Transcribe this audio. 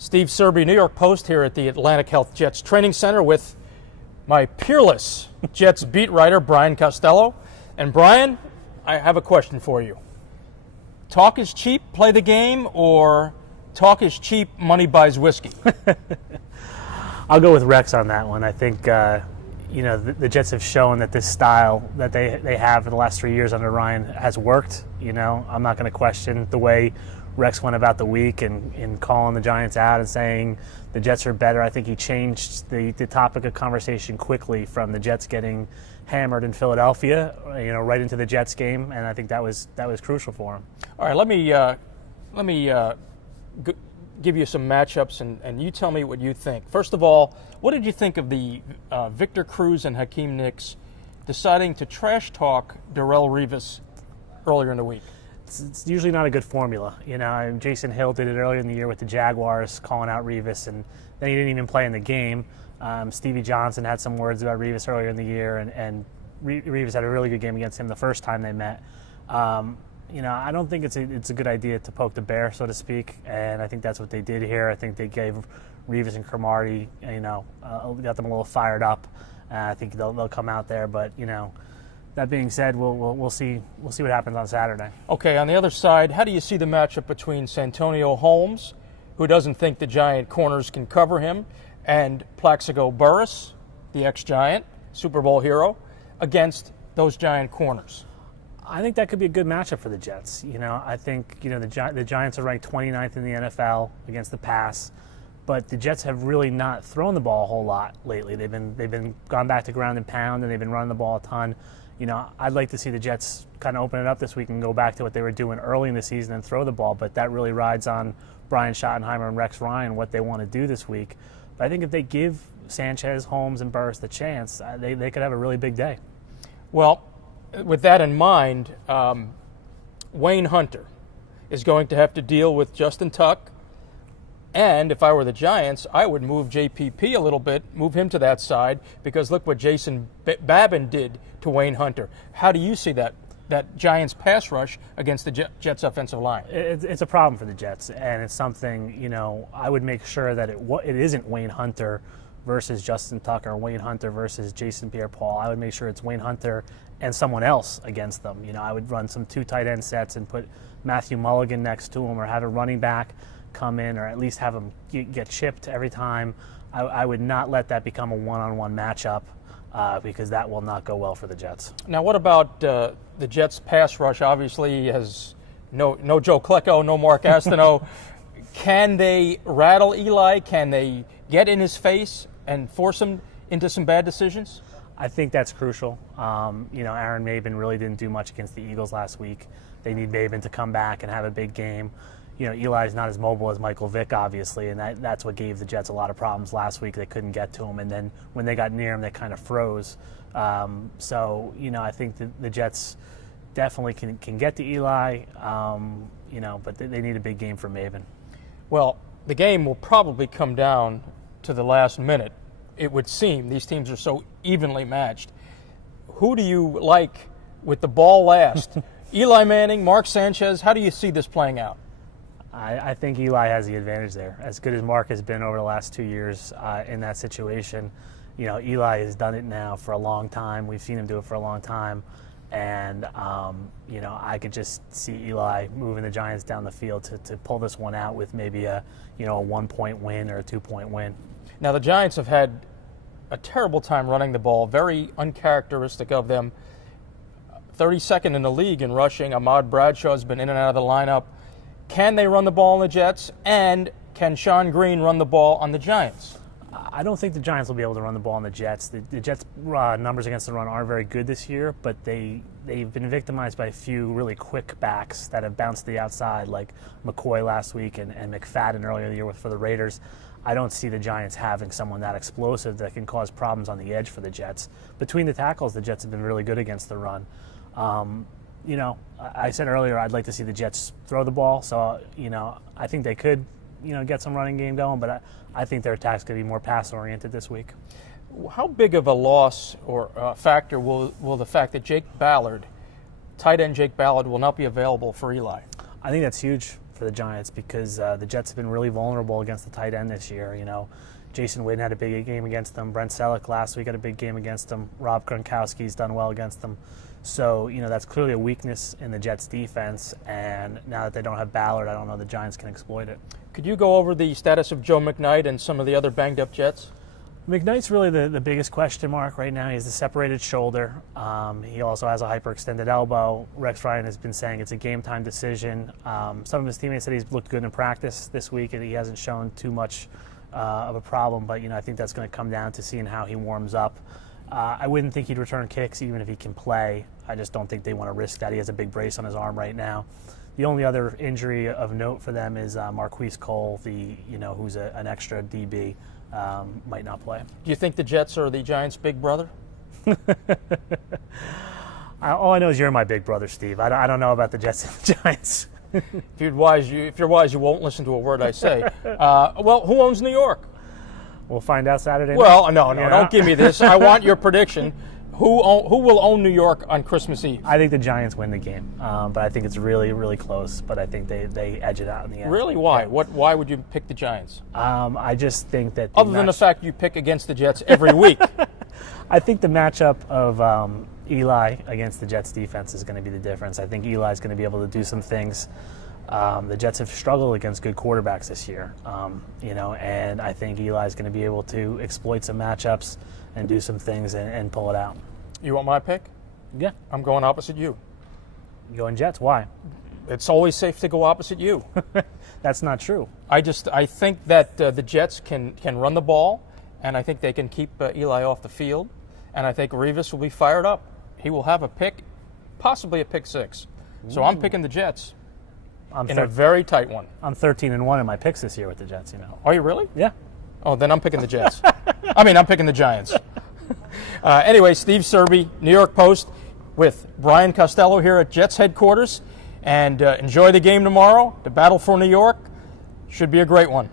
Steve Serby, New York Post, here at the Atlantic Health Jets Training Center with my peerless Jets beat writer, Brian Costello. And Brian, I have a question for you. Talk is cheap, play the game, or talk is cheap, money buys whiskey? I'll go with Rex on that one. I think the Jets have shown that this style that they have for the last 3 years under Ryan has worked. I'm not going to question the way Rex went about the week and calling the Giants out and saying the Jets are better. I think he changed the topic of conversation quickly from the Jets getting hammered in Philadelphia, right into the Jets game, and I think that was crucial for him. All right, let me give you some matchups, and you tell me what you think. First of all, what did you think of the Victor Cruz and Hakeem Nicks deciding to trash talk Darrelle Revis earlier in the week? It's usually not a good formula. Jason Hill did it earlier in the year with the Jaguars, calling out Revis, and then he didn't even play in the game. Stevie Johnson had some words about Revis earlier in the year, and Revis had a really good game against him the first time they met. I don't think it's a good idea to poke the bear, so to speak, and I think that's what they did here. I think they gave Revis and Cromartie, got them a little fired up. I think they'll come out there, but that being said, we'll see what happens on Saturday. Okay, on the other side, how do you see the matchup between Santonio Holmes, who doesn't think the Giant corners can cover him, and Plaxico Burress, the ex-Giant, Super Bowl hero, against those Giant corners? I think that could be a good matchup for the Jets. I think the Giants are ranked 29th in the NFL against the pass, but the Jets have really not thrown the ball a whole lot lately. They've been gone back to ground and pound, and they've been running the ball a ton. I'd like to see the Jets kind of open it up this week and go back to what they were doing early in the season and throw the ball, but that really rides on Brian Schottenheimer and Rex Ryan, what they want to do this week. But I think if they give Sanchez, Holmes, and Burress the chance, they could have a really big day. Well, with that in mind, Wayne Hunter is going to have to deal with Justin Tuck. And if I were the Giants, I would move JPP a little bit, move him to that side, because look what Jason Babin did to Wayne Hunter. How do you see that Giants pass rush against the Jets offensive line? It's a problem for the Jets, and it's something, I would make sure that it isn't Wayne Hunter versus Justin Tucker, Wayne Hunter versus Jason Pierre-Paul. I would make sure it's Wayne Hunter and someone else against them. I would run some 2 tight end sets and put Matthew Mulligan next to him, or have a running back come in, or at least have him get chipped every time. I would not let that become a one-on-one matchup because that will not go well for the Jets. Now, what about the Jets pass rush? Obviously, has no Joe Klecko, no Mark Astano. Can they rattle Eli? Can they get in his face and force him into some bad decisions? I think that's crucial. Aaron Maben really didn't do much against the Eagles last week. They need Maben to come back and have a big game. Eli's not as mobile as Michael Vick, obviously, and that's what gave the Jets a lot of problems last week. They couldn't get to him, and then when they got near him, they kind of froze. I think the Jets definitely can get to Eli, but they need a big game from Maben. Well, the game will probably come down to the last minute, it would seem. These teams are so evenly matched. Who do you like with the ball last? Eli Manning, Mark Sanchez, how do you see this playing out? I think Eli has the advantage there. As good as Mark has been over the last 2 years in that situation, Eli has done it now for a long time. We've seen him do it for a long time. And, I could just see Eli moving the Giants down the field to pull this one out with maybe a 1-point win or a 2-point win. Now, the Giants have had a terrible time running the ball, very uncharacteristic of them. 32nd in the league in rushing. Ahmad Bradshaw has been in and out of the lineup. Can they run the ball on the Jets? And can Sean Green run the ball on the Giants? I don't think the Giants will be able to run the ball on the Jets. The Jets' numbers against the run aren't very good this year, but they've been victimized by a few really quick backs that have bounced to the outside, like McCoy last week and McFadden earlier in the year for the Raiders. I don't see the Giants having someone that explosive that can cause problems on the edge for the Jets. Between the tackles, the Jets have been really good against the run. I said earlier I'd like to see the Jets throw the ball, so, I think they could, get some running game going, but I think their attack's going to be more pass-oriented this week. How big of a loss or factor will the fact that Jake Ballard, tight end Jake Ballard, will not be available for Eli? I think that's huge for the Giants because the Jets have been really vulnerable against the tight end this year. Jason Witten had a big game against them. Brent Selleck last week had a big game against them. Rob Gronkowski's done well against them. So, that's clearly a weakness in the Jets' defense. And now that they don't have Ballard, I don't know the Giants can exploit it. Could you go over the status of Joe McKnight and some of the other banged-up Jets? McKnight's really the biggest question mark right now. He has the separated shoulder. He also has a hyperextended elbow. Rex Ryan has been saying it's a game-time decision. Some of his teammates said he's looked good in practice this week, and he hasn't shown too much of a problem. But, I think that's going to come down to seeing how he warms up. I wouldn't think he'd return kicks even if he can play. I just don't think they want to risk that. He has a big brace on his arm right now. The only other injury of note for them is Marquise Cole, who's an extra DB. Might not play. Do you think the Jets are the Giants' big brother? All I know is you're my big brother, Steve. I don't know about the Jets and the Giants. If you're wise, you won't listen to a word I say. Well, who owns New York? We'll find out Saturday night. Well, no, don't give me this. I want your prediction. Who will own New York on Christmas Eve? I think the Giants win the game, but I think it's really, really close. But I think they edge it out in the end. Really? Why? Yeah. Why would you pick the Giants? I just think that other than the fact you pick against the Jets every week. I think the matchup of Eli against the Jets defense is going to be the difference. I think Eli's going to be able to do some things. The Jets have struggled against good quarterbacks this year, and I think Eli's going to be able to exploit some matchups and do some things and pull it out. You want my pick? Yeah. I'm going opposite you. You going Jets? Why? It's always safe to go opposite you. That's not true. I think that the Jets can run the ball, and I think they can keep Eli off the field, and I think Revis will be fired up. He will have a pick, possibly a pick six. So I'm picking the Jets in a very tight one. I'm 13-1 in my picks this year with the Jets. Are you really? Yeah. Oh, then I'm picking the Jets. I'm picking the Giants. Anyway, Steve Serby, New York Post, with Brian Costello here at Jets headquarters. And enjoy the game tomorrow. The battle for New York should be a great one.